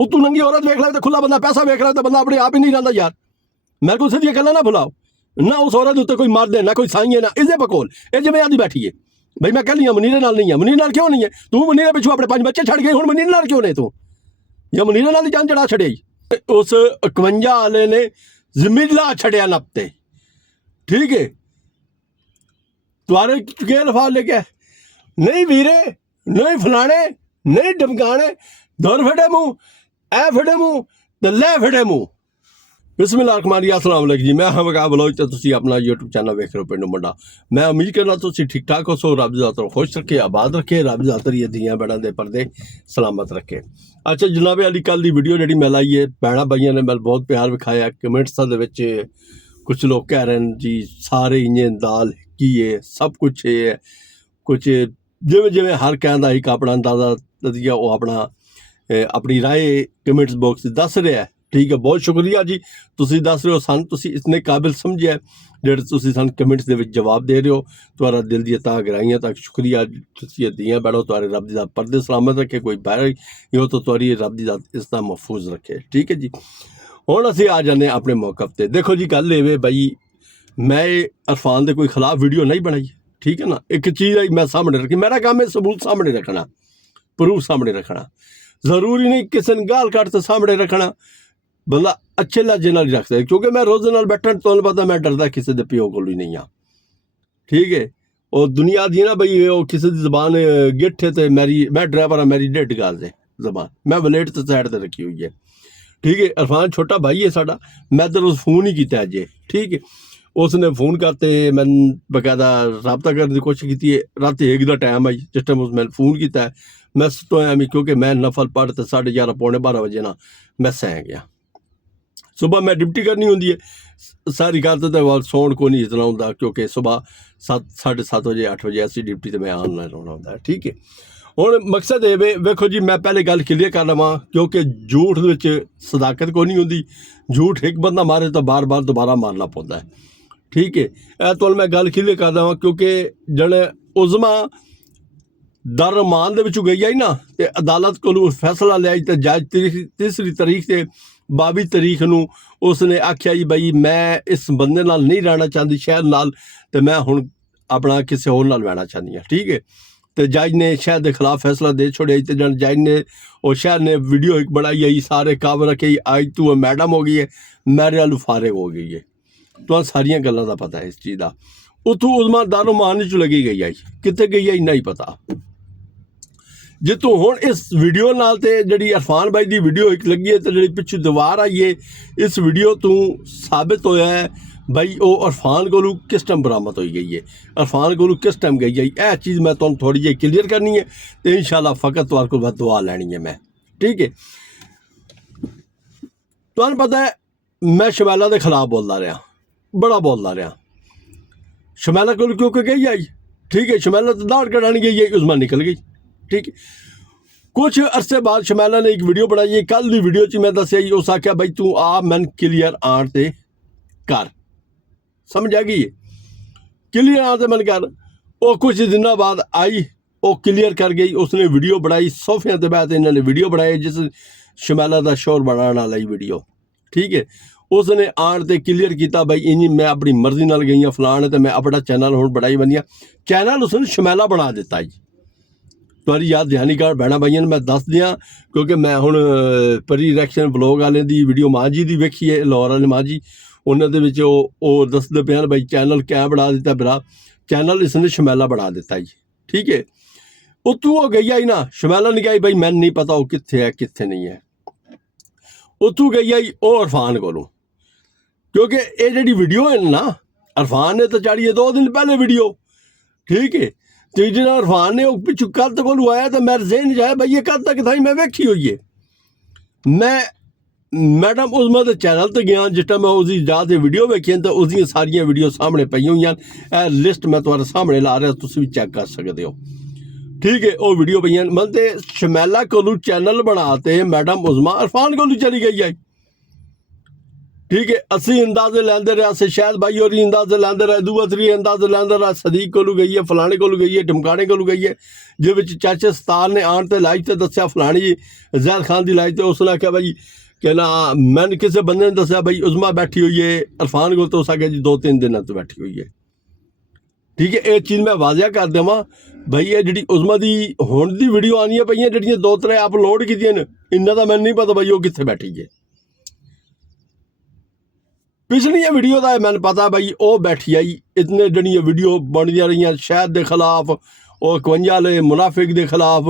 उतू नंगी औरत वेख ले तो खुला बंदा पैसा वेख ले तो बंदा अपने आप ही नहीं रहा यार। मेरे को सीधी गल्लां ना भुलाओ ना, उस औरत उत्ते कोई मर्द है ना कोई साई है ना इसे बकोल ये जिवें आदि बैठी है भाई मैं कहनी मनीरे नाल नहीं है। मनीरे नाल क्यों नहीं है? तू मनीरे पिछू अपने 5 बच्चे छड़ गए, हुण मनीरे नाल क्यों नहीं तू? या मनीरे नाल जान चढ़ा छड़े? उस 51 वाले ने जिम्मेदार छड़िया नपते, ठीक है तुम्हारे के लफाज लेके नहीं वीरे नहीं फलाने नहीं डमकाने, दौर फटे मुँह ए फटे मुँह तो लै फटे मुँह। बिस्मिल्लाहिर्रहमानिर्रहीम, अस्सलाम वालेकुम जी। मैं हाँ वकाब बलोच तो तुसी अपना यूट्यूब चैनल वेख रहे हो पिंडू मुंडा। मैं उम्मीद करना तुसी ठीक ठाक हो सो, रब ज़ातर खुश रखे आबाद रखे, रब ज़ातर ये धियाँ भैणां दे पर्दे सलामत रखे। अच्छा जनाबे अली कल की वीडियो जी मैं लाई है, भैणां भाइयों ने मैं बहुत प्यार विखाया। कमेंट्स दे विच कुछ लोग कह रहे हैं जी सारे इं दाल की है सब कुछ है, कुछ जिमें जिमें हर कहता एक अपना अंदाजा नतीजा वो अपना अपनी राय कमेंट्स बॉक्स दस रहा है। ठीक है बहुत शुक्रिया जी, तुसी दस रहे हो सन, तुसी इतने काबिल समझे जेह्ड़े तुसी सन कमेंट्स दे विच जवाब दे रहे हो। तुहारा दिल दी तां गराइयां तक शुक्रिया, तुसी दियां बैठो, तुहारे रब दी ज़ात पर्दे सलामत रखे, कोई बाहर यो तो तुहारी रब दी ज़ात इसदा महफूज रखे। ठीक है जी, हुण असीं आ जाने अपने मौकफ ते। देखो जी गल इह वे बई मैं इरफान दे कोई खिलाफ वीडियो नहीं बनाई, ठीक है ना। एक चीज़ आई मैं सामने रखी, मेरा काम है सबूत सामने रखना, प्रूफ सामने रखना। जरूरी नहीं किसी ने गाल कट तो सामने रखना, बंदा अच्छे लहजे नाल रख सकदा, क्योंकि मैं रोज़ नाल बैठण तुहानूं पता मैं डरदा किसी दे प्यो कोल ही नहीं हाँ। ठीक है और दुनिया दी ना बई वो किसी दी जबान गिट्ठ है तो मेरी मैं ड्राइवर हाँ, मेरी डेढ़ गाल दे जबान मैं वलेट तो साइड ते रखी हुई है। ठीक है इरफान छोटा भाई है साडा, मैं तो रोज़ फोन ही किया अजे। ठीक है उसने फोन करते मैं बकायदा रबता करने की कोशिश की है। रात 1 का टाइम आई जिस टाइम उस मैंने फोन किया है, मैं सुतोया मैं क्योंकि मैं नफल पढ़ तो 11:30 पौने 12 बजे ना मैं सह गया। सुबह मैं ड्यूटी करनी होंगी है सारी गल तो सौन को नहीं इतना होंगे, क्योंकि सुबह 7-7:30 बजे 8 बजे ऐसी ड्यूटी तो मैं ऑनलाइन होना होंगे। ठीक है हुण मकसद ये वे वेखो जी मैं पहले गल क्लीयर कर लवां, क्योंकि झूठ विच सदाकत को नहीं होंगी, झूठ एक बंदा मारे तो बार बार दोबारा मारना पौंदा है। ठीक है तो मैं गल क्लीयर कर लवां, क्योंकि जने उज़मा दरमान दे विचों गई आई ना तो अदालत को फैसला लिया तो जज 3 तारीख से 22 तारीख नूं उसने आख्या जी बई मैं इस बंदे नाल नहीं रहना चाहती शहर नाल, तो मैं हुण अपना किसी होर नाल रहना चाहती हाँ। ठीक है तो जज ने शहर के खिलाफ फैसला दे छोड़िया। तो जज ने और शहर ने वीडियो एक बनाई आई, सारे काब रखे आज तू मैडम हो गई है, मेरे वालू फारिग हो गई है। तो सारिया गल्लां दा पता है इस चीज़ का। उतों उज़मा दारोमान च लगी गई आई, कितने गई आई नहीं पता। जे तू हुण इस वीडियो नाल ते जिहड़ी इरफान भाई की वीडियो एक लगी है तो जिहड़ी पिछू दीवार आई है इस वीडियो तू साबित होया है बई वो इरफान कोलू किस टाइम बरामद हो गई है, इरफान कोलू किस टाइम गई है। यह चीज़ मैं तुहानूं थोड़ी जी क्लीयर करनी है तो इंशाअल्लाह फ़कत तुहाडे कोल दुआ लैनी है मैं। ठीक है तुहानूं पता है मैं शमैला के खिलाफ बोलता रहा, बड़ा बोलता रहा। शमैला कोल क्योंकि गई आई, ठीक है शमैला तो दाड़ कढ़ाने गई है, उज़मा निकल गई। ठीक है कुछ अरसे बाद शमैला ने एक वीडियो बनाई है, कल की वीडियो च मैं दसिया जी उस आख्या बई तू आ मैन क्लीयर आण ते कर, समझ आ गई है क्लीयर आण ते मैन कर। वो कुछ दिनों बाद आई वो क्लीयर कर गई, उसने वीडियो बनाई सोफिया के बाद इन्होंने वीडियो बनाई जिस शमैला का शोर बनाने वाली वीडियो। ठीक है उसने आण ते क्लीयर किया बई इंज मैं अपनी मर्जी नाल गई हाँ फलाण ते मैं अपना चैनल हुण बनाई बनी चैनल उसने शमैला बना दिता जी। तुहारी याद ध्यानी कर भैणां भाइयों मैं दस दियाँ, क्योंकि मैं हुण परी रिएक्शन ब्लॉग वाले की वीडियो मां जी की वेखी है, लाहौर वाले मां जी उन्होंने दसदे पे बई चैनल क्या बना दिता बिरा, चैनल इसने शमैला बना दिता जी। ठीक है उतों वो गई आई ना शमैला ने कहा बई मैंने नहीं पता वो कित्थे है कित्थे नहीं है। उतों गई आई वो इरफान कोलों, क्योंकि ये जी वीडियो है ना इरफान ने तो चाड़ी है 2 दिन पहले वीडियो। ठीक है तो जो इरफान ने पिछू कद को आया तो मेरे ज़हन जाए भाई ये कद तक थाई मैं वेखी हुई है। मैं मैडम उज़मा के चैनल तो गया जिस टाइम मैं उसकी जाते वीडियो वेखी तो उसकी सारिया वीडियो सामने पई हुई हैं, लिस्ट मैं तुम्हारे सामने ला रहा तुम भी चेक कर सकते हो। ठीक है वो वीडियो पई मतलब तो शमैला कोलू चैनल बनाते मैडम उज़मा इरफान कोलू चली गई है। ठीक है, असी अंदाजे लैंदे रहे, अस शायद भाई और अंदाजे लैंदे रहे, दूआ त्री अंदाजे लैंदे रहे, सदीक कोलू गई है, फलाने कोलू गई है, ढमकाने कोलू गई है, जे विच चाचे सतार ने आन ते लाइव ते दस्या फलानी जी जैद खान की लाइव ते उसने आख्या भाई कि ना मैंने किसी बंदे ने दस्या भाई उजमा बैठी हुई है इरफान को, तो उस आख्या जी 2-3 दिन तो बैठी हुई है। ठीक है, ये चीज़ मैं वाजिया कर देवां भाई, ये जी उजमा की हुण दी वीडियो आनियां पईयां जिहड़ियां 2-3 अपलोड कीतियां ने, इन्ना तां मैनूं नहीं पता भाई वो कित्थे बैठी है। पिछलियां वीडियो का मैंने पता भाई वो बैठी आई, इतने जड़ियाँ वीडियो बनदियां रही शहद के खिलाफ, और 51 वाले मुनाफिक के खिलाफ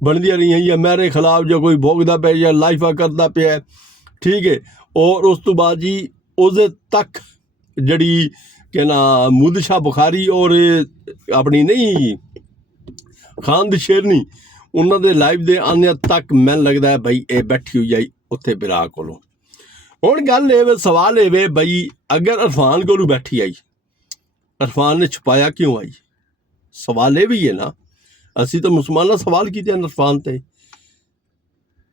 बनदियां रही, या मेरे खिलाफ जो कोई भोगदा पे या लाइफा करता पे। ठीक है, और उस तो बाद जी उस तक जड़ी के ना मुदशा बुखारी और अपनी नहीं खान दी शेरनी उन्होंने लाइव दे आने तक मैनूं लगता है भाई ये बैठी हुई आई उत्थे बिरा कोलों। हुण गल ये सवाल ये बई अगर इरफान कोलू बैठी आई, इरफान ने छुपाया क्यों आई? सवाल ये भी है ना, असी तो मुसलमाना सवाल किए इरफान ते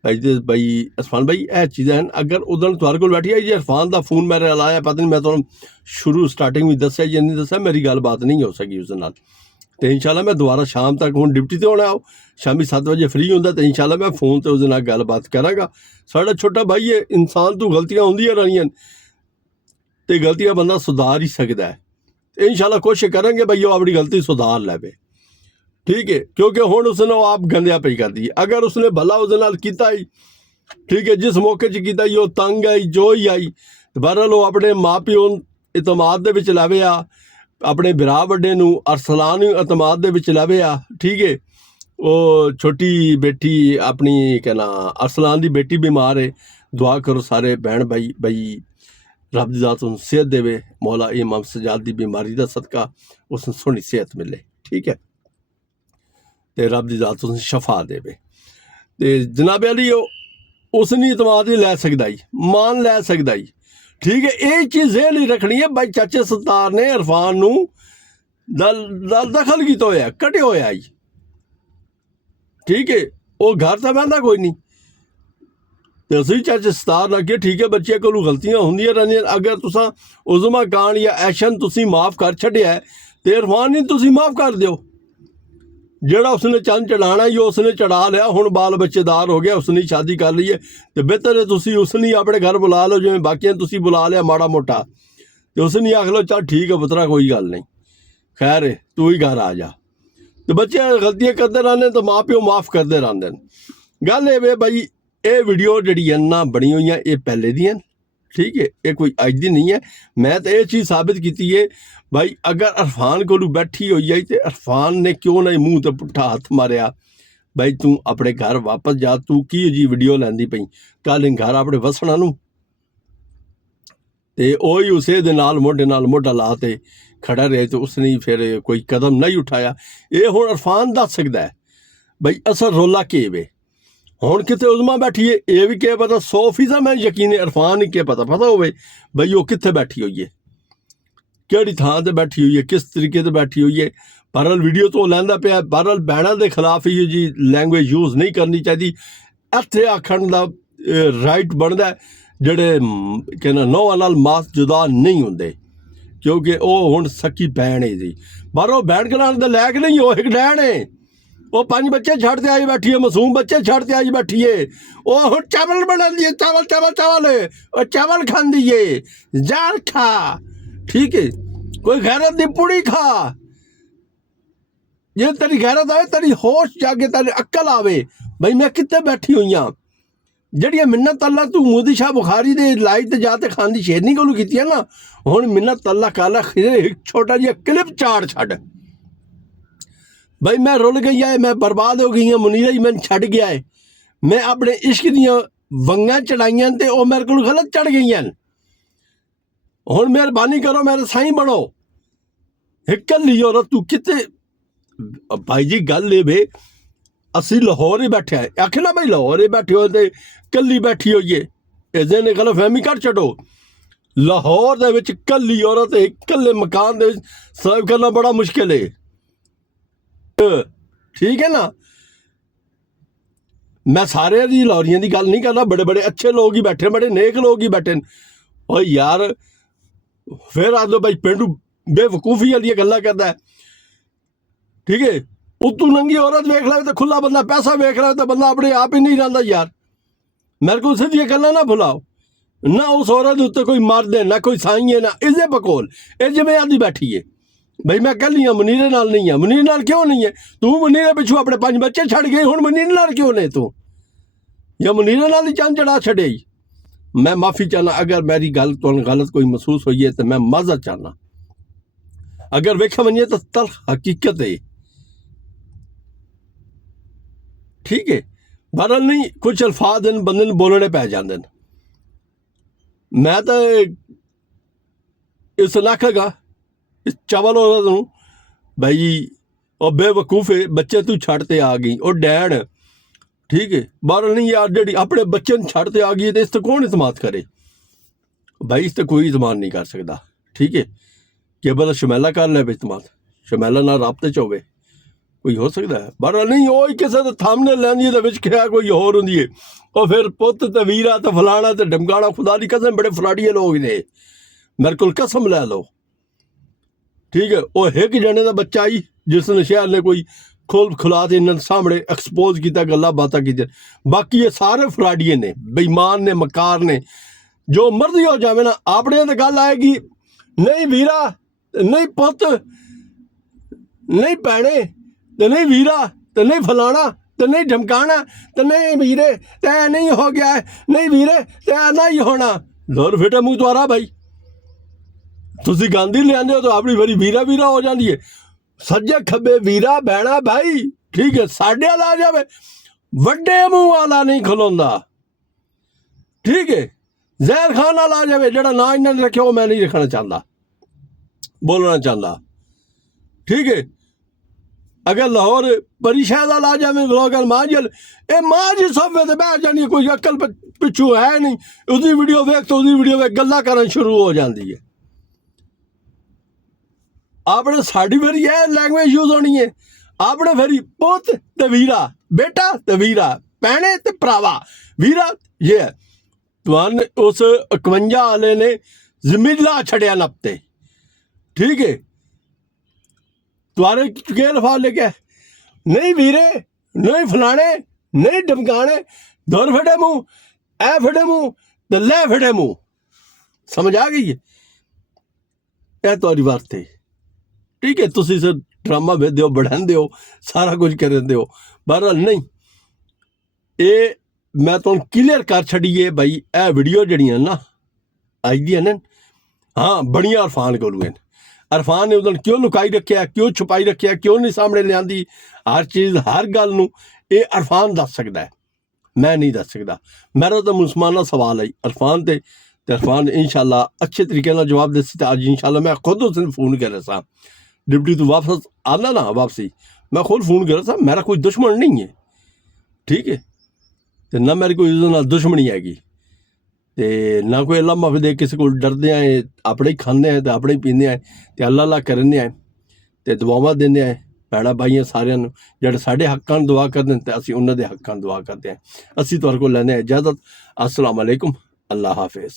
बई इरफान भाई यह चीज़ां हैं। अगर उदन तुहाडे कोल बैठी आई जी इरफान का फोन मेरे लाया, पता नहीं मैं तुहानूं शुरू स्टार्टिंग में दस्या जी नहीं दस्या, मेरी गलबात नहीं हो सकी उस नाल, तो इंशाल्लाह मैं दोबारा शाम तक हुण डिप्टी ते होना, शामी 7 बजे फ्री होंदा, तो इंशाल्लाह मैं फोन ते उसदे नाल गलबात करांगा। साडा छोटा भाई है, इंसान तो गलतियां होंदियां रहियां ते गलतियां बंदा सुधार ही सकदा है, तो इंशाल्लाह कोशिश करेंगे भाई वो अपनी गलती सुधार लैवे। ठीक है, क्योंकि हुण उसने आप गंदिया पई कर दी, अगर उसने भला उसदे नाल कीता ही, ठीक है, जिस मौके च कीता ही वो तंग आई जो ही आई, तो बहरहाल वो अपने माँ प्यो इतमाद दे विच लैवे आ, अपने बिरा वड्डे नूं अरसलान नूं इतमाद दे विच लैवे आ। ठीक है, वो छोटी बेटी अपनी कहना अरसलान की बेटी बीमार है, दुआ करो सारे बहन भाई भाई रब दी ज़ात उन्हें सेहत देवे, मौला इमाम सजाद की बीमारी का सदका उसने सोहनी सेहत मिले। ठीक है, तो रब दी ज़ात उन्हें शफा देवे, तो जनाब अली उसने इतमाद ही लै सकदा ही, मान लै सकदा ही। ठीक है, ये चीज़ ये नहीं रखनी है भाई चाचे सत्तार ने इरफान नूं दखल कीता होया कटे होया ही। ठीक है, वो घर तो बहता कोई नहीं, तो असी चाचे सतार ना कि ठीक है बच्चे कोलों गलतियां होंदियां रहियां, अगर तुसां उजमा कांड या ऐशन तुसी माफ़ कर छड्डिया है तो इरफान नहीं तुसी माफ़ कर दिओ, जेड़ा उसने चंद चढ़ाना ही उसने चढ़ा लिया, हुण बाल बच्चेदार हो गया, उसने शादी कर ली है, तो बेहतर है तुसी उसने अपने घर बुला लो जिवें बाकियां तुसी बुला लिया माड़ा मोटा, तो उसने आख लो चल ठीक है पुत्रा कोई गल नहीं, खैर है तू ही घर आ जा, तो बच्चे गलतियां करते रहते तो माँ प्यो माफ़ करते रहते हैं। गल ये भाई ये वीडियो जी ना बनी हुई ये पहले दी हैं। ठीक है, ये कोई अज दी नहीं है, मैं तो ये चीज़ साबित की है भाई अगर इरफान कोलू बैठी हुई है तो इरफान ने क्यों नहीं मूँह तो पुट्ठा हाथ मारिया भाई तू अपने घर वापस जा, तू की जी वीडियो लैंदी पई, कल घर अपने वसना नूं, ते ओही उसे दे नाल मोढे नाल मोढा ला ते खड़ा रहे, तो उसने फिर कोई कदम नहीं उठाया। ये हुण इरफान दस सकदा है भाई असल रोला के वे, हुण किते उजमा बैठी है ये भी क्या पता, 100% मैं यकीन है इरफान ही क्या पता होवे भाई वो कित्थे बैठी हुई है, किहड़ी थां ते बैठी हुई है, किस तरीके से बैठी हुई है। बहरहाल वीडियो तो लैंदा पिया, बहरहाल भैणां दे खिलाफ ही जी लैंग्वेज यूज़ नहीं करनी चाहिए, इत्थे आखण दा राइट बनदा है ਜਿਹੜੇ कहना नौवां नाल मास जुदा नहीं होंदे, क्योंकि वो हुण सकी भैन है जी, पर वो भैन कहलाने दे लायक नहीं, वो एक डैन है, वो 5 बच्चे छड़ के आई बैठी है, मासूम बच्चे छड़ के आई बैठी है, वो हुण चावल बना दिए, चावल चावल चावल और चावल खांदी है, जार खा। ठीक है, कोई गैरत दी पुड़ी खा, जे तेरी गैरत आवे, तेरी होश जागे, तेरी अक्ल आवे भाई मैं कित्थे बैठी हुई हाँ, जड़िया मिन्नत अल्लाह तू मोदी शाह बुखारी दे लाइव ते जाते खांदी शेरनी कोलू कीतियां ना, हुण मिन्नत अल्लाह काला एक छोटा जिहा क्लिप चाड़ छड़ भाई मैं रुल गई है, मैं बर्बाद हो गई हाँ, मुनीरा ही मैंने छड़ गया है, मैं अपने इश्क दियां वंगां चढ़ाइयां ते वो मेरे को गलत चढ़ गई हैं, हुण मेहरबानी करो मेरे साईं बनो, हिकल लियो रो तू किते भाई जी। गल ये वे असी लाहौर ही बैठे हैं, आखे ना भाई लाहौर ही बैठे हो तो कली बैठी होई है, इसे ने गलतफहमी कर छड्डो, लाहौर दे विच कली औरत कल्ले मकान दे सर्व करना बड़ा मुश्किल है। ठीक है ना, मैं सारे दी लाहौरियां की गल नहीं करना, बड़े बड़े अच्छे लोग ही बैठे, बड़े नेक लोग ही बैठे, ਓ ਯਾਰ ਫਿਰ ਆ ਦੋ ਬਾਈ ਪਿੰਡੂ ਬੇਵਕੂਫੀ ਵਾਲੀਆਂ ਗੱਲਾਂ ਕਰਦਾ ਹੈ। ਠੀਕ ਹੈ, ਉਤੋਂ ਨੰਗੀ ਔਰਤ ਵੇਖ ਲਵੇ ਤਾਂ ਖੁੱਲਾ ਬੰਦਾ ਪੈਸਾ ਵੇਖ ਲਵੇ ਤਾਂ ਬੰਦਾ ਆਪਣੇ ਆਪ ਹੀ ਨਹੀਂ ਰਹਿੰਦਾ ਯਾਰ। ਮੇਰੇ ਕੋਲ ਸਿੱਧੀਆਂ ਗੱਲਾਂ ਨਾ ਭੁਲਾਓ। ਨਾ ਉਸ ਔਰਤ ਉੱਤੇ ਕੋਈ ਮਰਦ ਹੈ, ਨਾ ਕੋਈ ਸਾਈਂ ਹੈ, ਨਾ ਇਸਦੇ ਬਕੋਲ। ਇਹ ਜਿਵੇਂ ਆਦੀ ਬੈਠੀ ਹੈ ਬਈ ਮੈਂ ਕੱਲੀ ਹਾਂ, ਮਨੀਰੇ ਨਾਲ ਨਹੀਂ ਹਾਂ। ਮਨੀਰੇ ਨਾਲ ਕਿਉਂ ਨਹੀਂ ਹੈ? ਤੂੰ ਮਨੀਰੇ ਪਿੱਛੋਂ ਆਪਣੇ 5 ਬੱਚੇ ਛੱਡ ਗਏ, ਹੁਣ ਮਨੀਰੇ ਨਾਲ ਕਿਉਂ ਨੇ ਤੂੰ? ਜਾਂ ਮਨੀਰੇ ਨਾਲ ਹੀ ਚੰਦ ਚੜਾ ਛੱਡੇ। मैं माफ़ी चाहना अगर मेरी गल तो गलत कोई महसूस हुई है तो मैं माज़रत चाहना। अगर वेखा वजे तो तल्ख हकीकत है। ठीक है, बहरहाल नहीं कुछ अल्फाज इन बंदे बोलने पै जाते हैं। मैं तो इस आखेगा इस चावल भाई और बेवकूफ़ है बच्चे तू छड़ते आ गई और डैन। ठीक है, बहरहाल नहीं यार जी अपने बच्चे छड़ते आ गई तो इस तो कौन इतमाद करे भाई? इस तो कोई इतमाद नहीं कर सकता। ठीक है, कि बता शमैला कर ले इतमाद, शमैला ना राबते च होवे कोई हो सकता है। बहरहाल नहीं वो किसी का थामने लैंदी तो विच क्या कोई होर होंदी है। और फिर पुत तो वीरा तो फलाना तो डमकाना, खुदा की कसम बड़े फलाड़िए लोग ने, मेरे को कसम लै लो। ठीक है, वो एक जने का बच्चा आई जिसने शहर ने कोई खोल खुला के इन्होंने सामने एक्सपोज किया, गल्लां बातां की। बाकी ये सारे फराडिए ने, बेईमान ने, मकार ने। जो मर्जी हो जाए ना, अपने तो गल आएगी नहीं वीरा, नहीं पुत, नहीं भैने, तो नहीं वीरा, तो नहीं फलाना, तो नहीं धमकाना, तो नहीं वीरे तै नहीं हो गया है, नहीं वीरे तै नहीं होना। दौर फिटे मुँह द्वारा भाई तुसी गांधी ले आते हो तो अपनी बड़ी वीरा वीरा हो जाती है। सज्जे खब्बे वीरा भैना भाई। ठीक है, साढ़े वाला आ जाए वड्डे मुँह वाला नहीं खलोंदा। ठीक है, जहर खान वाला आ जाए जरा ना इन्होंने रखे वो मैं नहीं रखना चाहता, बोलना चाहता। ठीक है, अगर लाहौर परिशाद वाला आ जाए लोग माजल ये माज सोफे से बह जानी, कोई अकल पिछू है नहीं। उसकी वीडियो वेख तो उसकी वीडियो वेख गल्लां करना शुरू हो जाती है। आपने साड़ी फिर यह लैंग्वेज यूज होनी है। आपने फिर पुत ते वीरा, बेटा ते वीरा, भैने ते भरावा। वीरा ये है तुहाने उस 51 वाले ने जिम्मेला छड़िया नपते। ठीक है, तुम्हारे के लफाज लेके नहीं वीरे, नहीं फलाने, नहीं डमकाने, दौर फटे मुँह, ए फटे मुँह तो लै फटे मुँह। समझ आ गई है? यह तुम्हारी बात थी। ठीक है, तुसी से ड्रामा भेजते हो, बढ़ाते हो, सारा कुछ करते हो। बहरहाल नहीं ये मैं तुम क्लीयर कर छड़ी है भाई। यह वीडियो जड़ियां ना आई दियां ने, हाँ बड़िया अरफान कोलू हैं। अरफान ने उदन क्यों लुकाई रखिया, क्यों छुपाई रखिया, क्यों नहीं सामने लियांदी हर चीज़ हर गल नूं ये अरफान दस सकता है, मैं नहीं दस सकता। मेरा तो मुसलमाना सवाल है अरफान ते अरफान इंशाल्लाह अच्छे तरीके नाल जवाब दसी। अज इंशाल्लाह मैं खुद उसने फोन कर सा डिप्टी तू वापस आना ना वापसी, मैं खुद फोन कर सा। मेरा कोई दुश्मन नहीं है। ठीक है, तो ना मेरी कोई उसदे नाल दुश्मनी हैगी, तो ना कोई अल्लाह माफी दे किसी को डरते हैं। अपने ही खाने हैं तो अपने ही पींदे हैं तो अल्लाह अल्लाह करने हैं तो दुआवां देंदे हैं भैणां भाइयां सारियां नूं। जिहड़े साडे हक्कां नूं दुआ करदे ते असीं उन्हां दे हक्कां नूं दुआ करदे हैं। असीं तुहाडे कोल लैंदे इजाजत। अस्सलाम वालेकुम, अल्लाह हाफिज़।